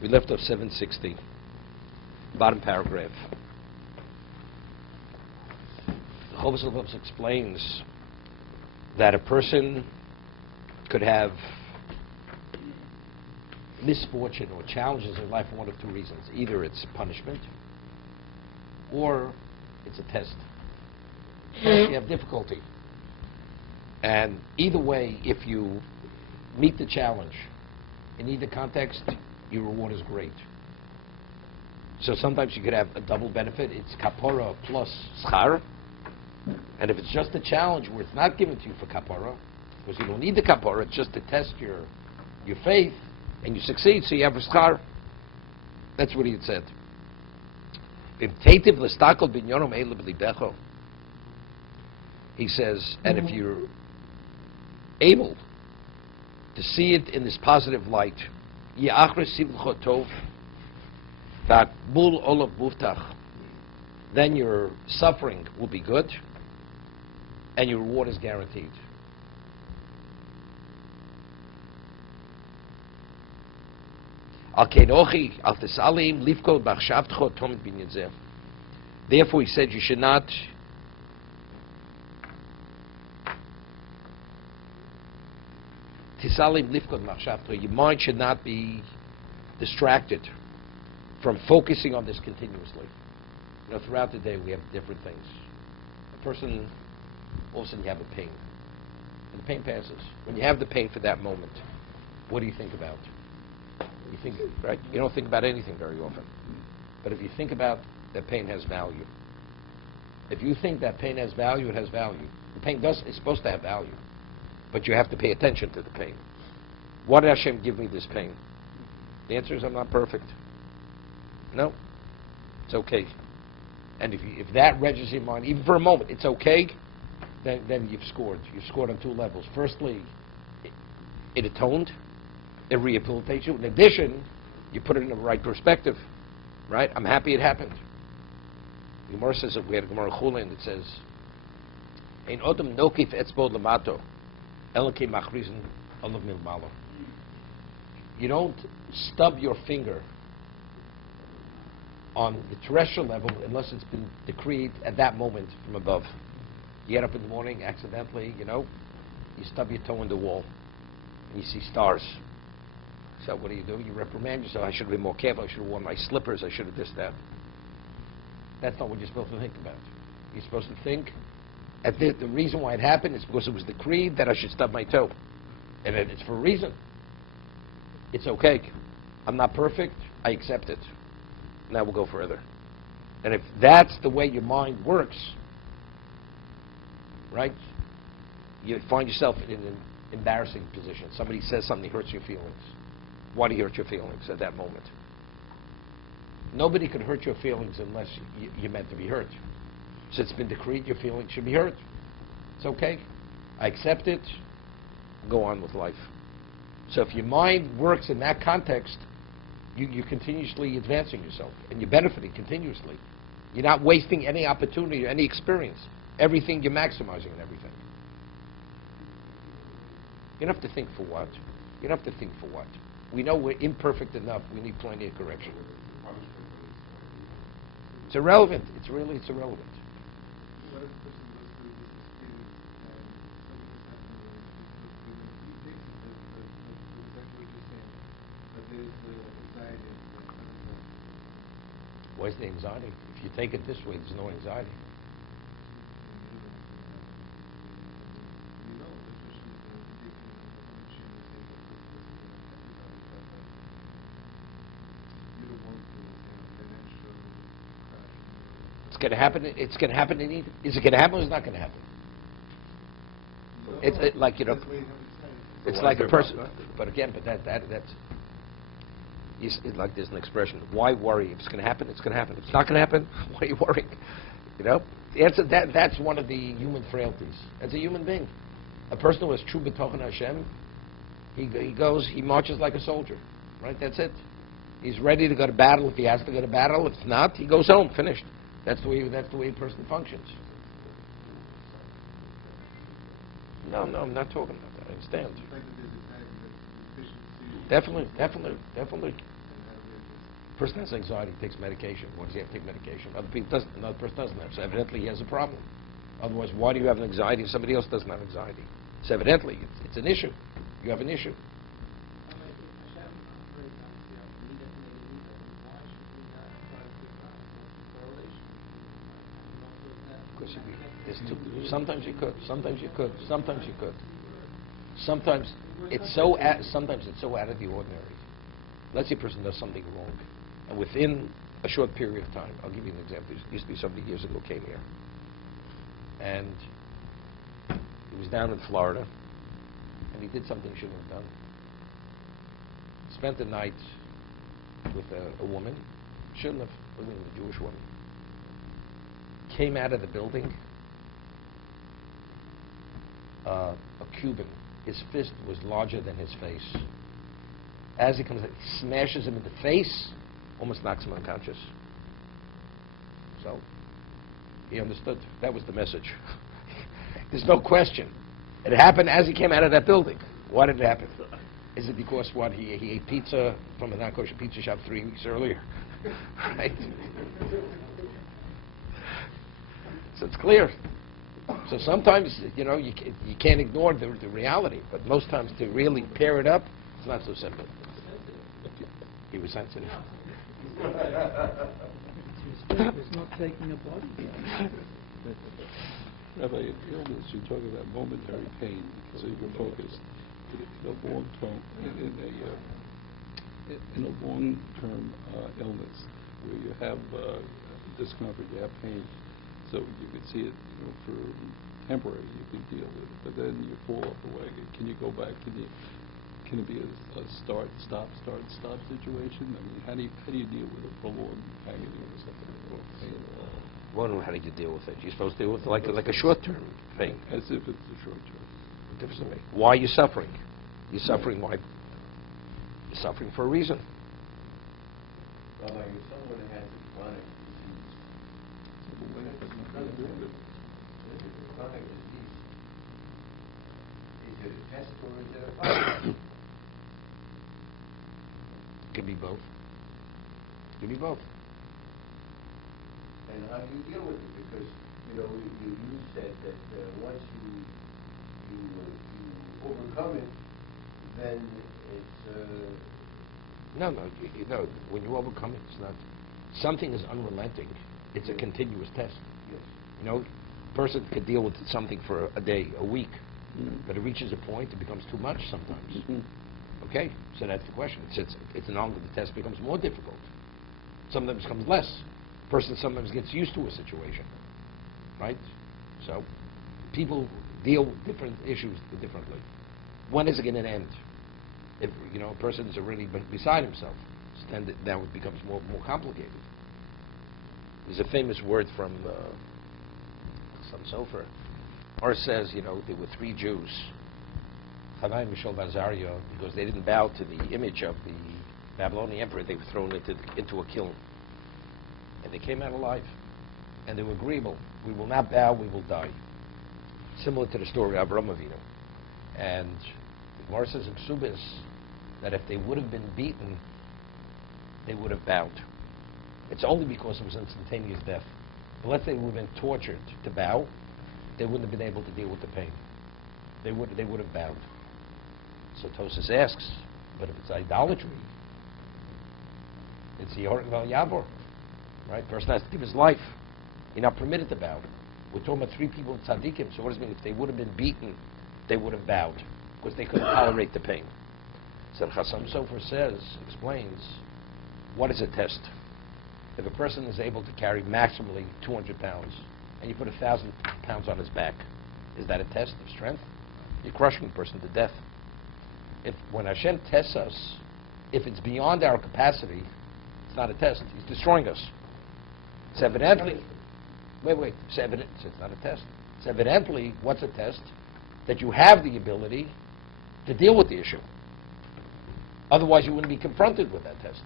We left off 760, bottom paragraph. Chovos HaLevavos explains that a person could have misfortune or challenges in life for one of two reasons. Either it's punishment or it's a test. You have difficulty. And either way, if you meet the challenge, in either context, your reward is great. So sometimes you could have a double benefit. It's kapara plus schar. And if it's just a challenge where it's not given to you for kapara, because you don't need the kapara, it's just to test your faith, and you succeed, so you have a schar. That's what he had said. He says, and if you're able to see it in this positive light, then your suffering will be good, and your reward is guaranteed. Therefore, he said you should not your mind should not be distracted from focusing on this continuously. You know, throughout the day we have different things. A person, all of a sudden you have a pain. And the pain passes. When you have the pain for that moment, what do you think about? You think, right? You don't think about anything very often. But if you think about that pain has value. If you think that pain has value, it has value. The pain is supposed to have value. But you have to pay attention to the pain. Why did Hashem give me this pain? The answer is I'm not perfect. No. It's okay. And if that registers in your mind, even for a moment, it's okay, then you've scored. You've scored on two levels. Firstly, it atoned. It rehabilitates you. In addition, you put it in the right perspective. Right? I'm happy it happened. The Gemara says that we had a Gemara Chulin that says, Ein odem nokif etzbo lamato, elokei machrizin olav milmalo. You don't stub your finger on the terrestrial level unless it's been decreed at that moment from above. You get up in the morning accidentally, you stub your toe in the wall and you see stars. So what do? You reprimand yourself. I should have been more careful. I should have worn my slippers. I should have this, that. That's not what you're supposed to think about. You're supposed to think, the reason why it happened is because it was decreed that I should stub my toe. And it's for a reason. It's okay. I'm not perfect. I accept it. Now we'll go further. And if that's the way your mind works, right, you find yourself in an embarrassing position. Somebody says something that hurts your feelings. Why do you hurt your feelings at that moment? Nobody could hurt your feelings unless you're meant to be hurt. So it's been decreed your feelings should be hurt. It's okay. I accept it. Go on with life. So if your mind works in that context, you're continuously advancing yourself, and you're benefiting continuously. You're not wasting any opportunity or any experience. Everything, you're maximizing in everything. You don't have to think for what. You don't have to think for what. We know we're imperfect enough. We need plenty of correction. It's irrelevant. It's irrelevant. Where's the anxiety? If you take it this way, there's no anxiety. It's going to happen. It's going to happen. Is it going to happen or is it not going to happen? It's like it's like a person. But again, that's. It's like there's an expression. Why worry? If it's going to happen, it's going to happen. If it's not going to happen, why are you worrying? The answer that's one of the human frailties. As a human being, a person who has true b'tochen Hashem, he marches like a soldier. Right? That's it. He's ready to go to battle if he has to go to battle. If not, he goes home. Finished. That's the way a person functions. No, I'm not talking about that. I understand. Definitely. Person has anxiety, takes medication. Why does he have to take medication? Another person doesn't have. So evidently he has a problem. Otherwise, why do you have an anxiety if somebody else doesn't have anxiety? So evidently, it's an issue. You have an issue. Sometimes you could. Sometimes it's so out of the ordinary. Let's say a person does something wrong, and within a short period of time, I'll give you an example. There used to be somebody years ago came here, and he was down in Florida, and he did something he shouldn't have done. Spent the night with a woman, shouldn't have, a Jewish woman. Came out of the building, a Cuban. His fist was larger than his face. As he comes out, he smashes him in the face, almost knocks him unconscious. So, he understood. That was the message. There's no question. It happened as he came out of that building. Why did it happen? Is it because he ate pizza from a non-kosher pizza shop 3 weeks earlier? Right? So it's clear. So sometimes, you can't ignore the reality, but most times to really pair it up, it's not so simple. He was sensitive. It's not taking a body. Rabbi, in illness, you talk about momentary pain, so you can focus. In a long-term illness, where you have discomfort, you have pain, so you can see it, for temporary, you can deal with it, but then you fall off the wagon. Can you go back? Can it be a start, stop situation? I mean, how do you deal with a prolonged agony or something, or pain? Well, how do you deal with it? You're supposed to deal with it like a short-term thing. As if it's a short-term. Differently. Why are you suffering? You're suffering. Why? You're suffering for a reason. Rabbi, if someone has a chronic disease, when it's a chronic disease, is it a test or is it a virus? Could be both. Could be both. And how do you deal with it? Because you said that once you overcome it, then it's. No. When you overcome it, it's not. Something is unrelenting. It's a continuous test. Yes. Person could deal with something for a day, a week, but it reaches a point, it becomes too much sometimes. Okay, so that's the question. It's longer the test becomes more difficult. Sometimes it becomes less. Person sometimes gets used to a situation, right? So people deal with different issues differently. When is it going to end? If a person is already beside himself, then that becomes more complicated. There's a famous word from some philosopher. Or says, there were 3 Jews, Faraid, because they didn't bow to the image of the Babylonian emperor. They were thrown into a kiln. And they came out alive. And they were agreeable. We will not bow, we will die. Similar to the story of Avraham Avinu. And Gemara says in Ksubis that if they would have been beaten, they would have bowed. It's only because it was instantaneous death. But let's say they would have been tortured to bow, they wouldn't have been able to deal with the pain. They would have bowed. So Tosas asks, but if it's idolatry, it's the Yoren Val Yavor, right? Person has to give his life. You're not permitted to bow. We're talking about 3 people in tzaddikim. So what does it mean? If they would have been beaten, they would have bowed because they couldn't tolerate the pain. So Chassam Sofer explains, what is a test? If a person is able to carry maximally 200 pounds, and you put 1,000 pounds on his back, is that a test of strength? You're crushing the person to death. When Hashem tests us, if it's beyond our capacity, it's not a test. He's destroying us. It's evidently, it's not a test. It's evidently, what's a test? That you have the ability to deal with the issue. Otherwise, you wouldn't be confronted with that test.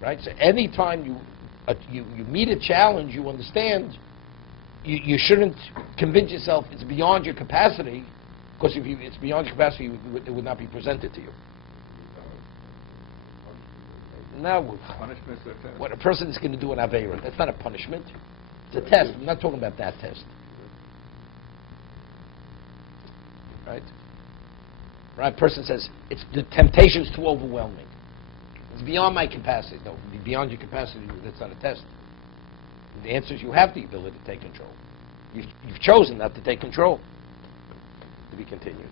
Right? So anytime you meet a challenge, you understand you shouldn't convince yourself it's beyond your capacity. Because if it's beyond your capacity, it would not be presented to you. No. Punishments are tests. What a person is going to do an Aveira, that's not a punishment. It's a test. I'm not talking about that test. Right? Right? A person says, the temptation's too overwhelming. It's beyond my capacity. No, beyond your capacity, that's not a test. The answer is you have the ability to take control. You've chosen not to take control. To be continued.